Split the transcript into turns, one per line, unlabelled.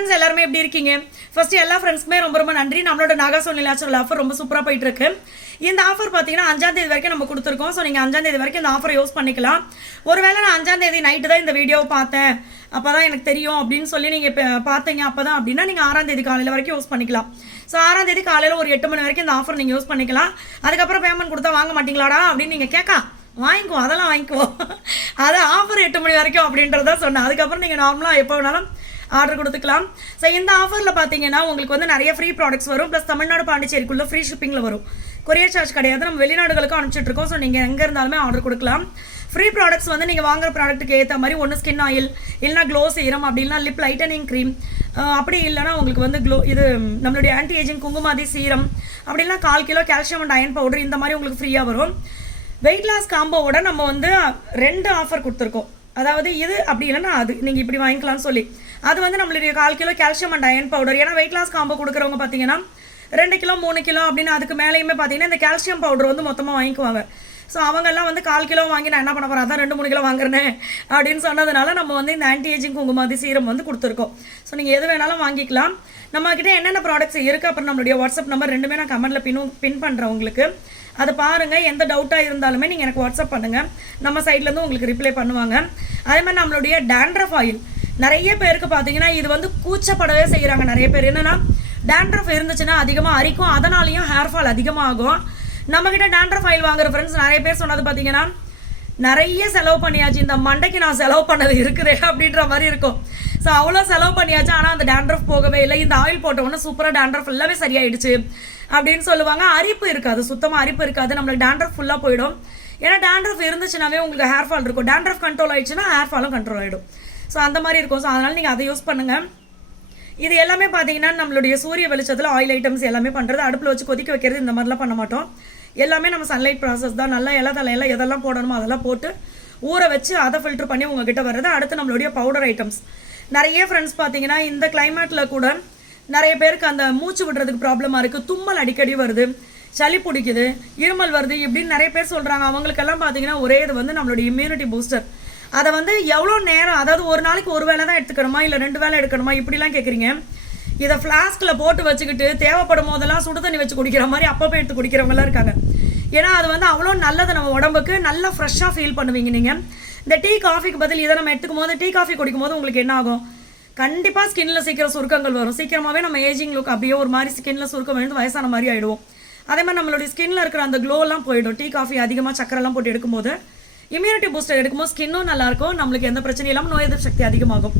Friends எல்லாருமே எப்படி இருக்கீங்க? ஃபர்ஸ்ட் எல்லா ஃப்ரெண்ட்ஸ்க்குமே ரொம்ப ரொம்ப நன்றி. நம்மளோட நாகா சோனி நேச்சுரல் ஆஃபர் ரொம்ப சூப்பராக போயிட்டு இருக்கு இந்த ஆஃபர் பார்த்தீங்கன்னா அஞ்சாம் தேதி வரைக்கும் நம்ம கொடுத்துருக்கோம். ஸோ நீங்கள் அஞ்சாம் தேதி வரைக்கும் இந்த ஆஃபர் யூஸ் பண்ணிக்கலாம். ஒருவேளை நான் அஞ்சாம் தேதி நைட்டு தான் இந்த வீடியோ பார்த்தேன். அப்போ தான் எனக்கு தெரியும் அப்படின்னு சொல்லி நீங்கள் இப்போ பார்த்தீங்க அப்போ தான் அப்படின்னா நீங்கள் ஆறாம் தேதி காலையில் வரைக்கும் யூஸ் பண்ணிக்கலாம். ஸோ ஆறாம் தேதி காலையில் ஒரு எட்டு மணி வரைக்கும் இந்த ஆஃபர் நீங்கள் யூஸ் பண்ணிக்கலாம். அதுக்கப்புறம் பேமெண்ட் கொடுத்தா வாங்க மாட்டீங்களாடா அப்படின்னு நீங்கள் கேட்கா வாங்கிக்குவோம் அதெல்லாம் வாங்கிக்குவோம் அது ஆஃபர் எட்டு மணி வரைக்கும் அப்படின்றத சொன்னேன். அதுக்கப்புறம் நீங்கள் நார்மலாக எப்போ வேணாலும் ஆர்டர் கொடுத்துக்கலாம். ஸோ இந்த ஆஃபரில் பார்த்தீங்கன்னா உங்களுக்கு வந்து நிறைய ஃப்ரீ ப்ராடக்ட்ஸ் வரும். ப்ளஸ் தமிழ்நாடு பாண்டிச்சேரிக்குள்ள ஃப்ரீ ஷிப்பிங்கில் வரும். கொரியர் சார்ஜ் கிடையாது. நம்ம வெளிநாடுகளுக்கும் அனுப்பிச்சிட்டு இருக்கோம். ஸோ நீங்கள் எங்கே இருந்தாலுமே ஆர்டர் கொடுக்கலாம். ஃப்ரீ ப்ராடக்ட்ஸ் வந்து நீங்கள் வாங்குற ப்ராடக்ட்டுக்கு ஏற்ற மாதிரி ஒன்று ஸ்கின் ஆயில் இல்லைனா க்ளோ சீரம் அப்படி இல்லைனா லிப் லைட்டனிங் க்ரீம் அப்படி இல்லைனா உங்களுக்கு வந்து க்ளோ இது நம்மளுடைய ஆன்டி ஏஜிங் குங்குமாதி சீரம் அப்படி கால் kilo calcium and iron powder இந்த மாதிரி உங்களுக்கு ஃப்ரீயாக வரும். வெயிட் லாஸ் காம்போவோட நம்ம வந்து ரெண்டு ஆஃபர் கொடுத்துருக்கோம். அதாவது இது அப்படி இல்லைன்னா அது. நீங்கள் இப்படி வாங்கிக்கலாம்னு சொல்லி. அது வந்து நம்மளுடைய கால் kilo calcium and iron powder ஏன்னா வெயிட் லாஸ் காம்போ கொடுக்குறவங்க பார்த்தீங்கன்னா ரெண்டு கிலோ மூணு கிலோ அப்படின்னு அதுக்கு மேலேயுமே பார்த்தீங்கன்னா இந்த கால்சியம் பவுடர் வந்து மொத்தமாக வாங்கிக்குவாங்க. ஸோ அவங்கெல்லாம் வந்து கால் கிலோ வாங்கி நான் என்ன பண்ண போகிறேன் அதான் ரெண்டு மூணு கிலோ வாங்குறேனே அப்படின்னு சொன்னதுனால நம்ம வந்து இந்த ஆன்டி ஏஜிங் குங்குமாதி சீரம் வந்து கொடுத்துருக்கோம். ஸோ நீங்கள் எது வேணாலும் வாங்கிக்கலாம். நம்ம என்னென்ன ப்ராடக்ட்ஸ் இருக்குது அப்புறம் நம்மளுடைய வாட்ஸ்அப் நம்பர் ரெண்டுமே நான் கமெண்ட்டில் பின்னும் பின் பண்ணுறேன் உங்களுக்கு. அதை பாருங்கள் எந்த டவுட்டாக இருந்தாலுமே நீங்கள் எனக்கு வாட்ஸ்அப் பண்ணுங்கள் நம்ம சைட்லேருந்து உங்களுக்கு ரிப்ளை பண்ணுவாங்க. அதே மாதிரி நம்மளுடைய டேண்ட்ரஃப் ஆயில் நிறைய பேருக்கு பார்த்தீங்கன்னா இது வந்து கூச்சப்படவே செய்கிறாங்க நிறைய பேர். என்னென்னா டேண்ட்ரஃப் இருந்துச்சுன்னா அதிகமாக அரிக்கும். அதனாலையும் ஹேர் ஃபால் அதிகமாகும். நம்மக்கிட்ட டேண்ட்ரஃப் ஆயில் வாங்குற ஃப்ரெண்ட்ஸ் நிறைய பேர் சொன்னது பார்த்தீங்கன்னா நிறைய செலவு பண்ணியாச்சு. இந்த மண்டைக்கு நான் செலவு பண்ணது இருக்குதே அப்படின்ற மாதிரி இருக்கும். ஸோ அவ்வளோ செலவு பண்ணியாச்சு. ஆனால் அந்த டேண்ட்ரஃப் போகவே இல்லை. இந்த ஆயில் போட்ட உடனே சூப்பராக டேண்ட்ரஃப் ஃபுல்லாகவே சரியாயிடுச்சு அப்படின்னு சொல்லுவாங்க. அரிப்பு இருக்காது. சுத்தமாக அரிப்பு இருக்காது. நம்மளுக்கு டேண்ட்ரஃப் ஃபுல்லாக போயிடும். ஏன்னா டேண்ட்ரஃப் இருந்துச்சுனாவே உங்களுக்கு ஹேர் ஃபால் இருக்கும். டேண்ட்ரஃப் கண்ட்ரோல் ஆயிடுச்சுன்னா ஹேர் ஃபாலும் கண்ட்ரோல் ஆகிடும் ஸோ அந்த மாதிரி இருக்கும். ஸோ அதனால் நீங்கள் அதை யூஸ் பண்ணுங்கள் இது எல்லாமே பார்த்தீங்கன்னா நம்மளுடைய சூரிய வெளிச்சத்தில் ஆயில் ஐட்டம்ஸ் எல்லாமே பண்ணுறது அடுப்பில் வச்சு கொதிக்க வைக்கிறது இந்த மாதிரிலாம் பண்ண மாட்டோம். எல்லாமே நம்ம சன்லைட் ப்ராசஸ் தான். நல்லா இலை தலையெல்லாம் எதெல்லாம் போடணுமோ அதெல்லாம் போட்டு ஊற வச்சு அதை ஃபில்டர் பண்ணி உங்ககிட்ட வர்றது. அடுத்து நம்மளுடைய பவுடர் ஐட்டம்ஸ் நிறைய ஃப்ரெண்ட்ஸ் பார்த்தீங்கன்னா இந்த கிளைமேட்டில் கூட நிறைய பேருக்கு அந்த மூச்சு விடுறதுக்கு ப்ராப்ளமாக இருக்குது தும்மல் அடிக்கடி வருது. சளி பிடிக்குது இருமல் வருது இப்படின்னு நிறைய பேர் சொல்கிறாங்க அவங்களுக்கெல்லாம் பார்த்தீங்கன்னா ஒரே இது வந்து நம்மளுடைய இம்யூனிட்டி பூஸ்டர் அதை வந்து எவ்வளோ நேரம் அதாவது ஒரு நாளைக்கு ஒரு வேளை தான் எடுத்துக்கணுமா? இல்லை ரெண்டு வேளை எடுக்கணுமா? இப்படிலாம் கேட்குறீங்க. இதை ஃப்ளாஸ்கில் போட்டு வச்சுக்கிட்டு தேவைப்படும் போதெல்லாம் சுடு தண்ணி வச்சு குடிக்கிற மாதிரி அப்பப்போ எடுத்து குடிக்கிறவங்களாம் இருக்காங்க. ஏன்னா அது வந்து அவ்வளோ நல்லது நம்ம உடம்புக்கு. நல்லா ஃப்ரெஷ்ஷாக ஃபீல் பண்ணுவீங்க நீங்கள் இந்த டீ காஃபிக்கு பதில் இதை நம்ம எடுத்துக்கும் போது டீ காஃபி குடிக்கும் போது உங்களுக்கு என்ன ஆகும்? கண்டிப்பாக ஸ்கின்ல சீக்கிரம் சுருக்கங்கள் வரும். சீக்கிரமாகவே நம்ம ஏஜிங் லுக் அப்படியே ஒரு மாதிரி ஸ்கின்ல சுருக்கம் வந்து வயசான மாதிரி ஆகிடுவோம் அதே மாதிரி நம்மளுடைய ஸ்கின்ல இருக்கிற அந்த க்ளோலாம் போயிடும். டீ காஃபி அதிகமாக சக்கரெல்லாம் போட்டு எடுக்கும்போது இம்யூனிட்டி பூஸ்டர் எடுக்கும்போது ஸ்கின்னும் நல்லாயிருக்கும் நம்மளுக்கு எந்த பிரச்சனையும் இல்லாமல் நோய் எதிர்ப்பு சக்தி அதிகமாகும்.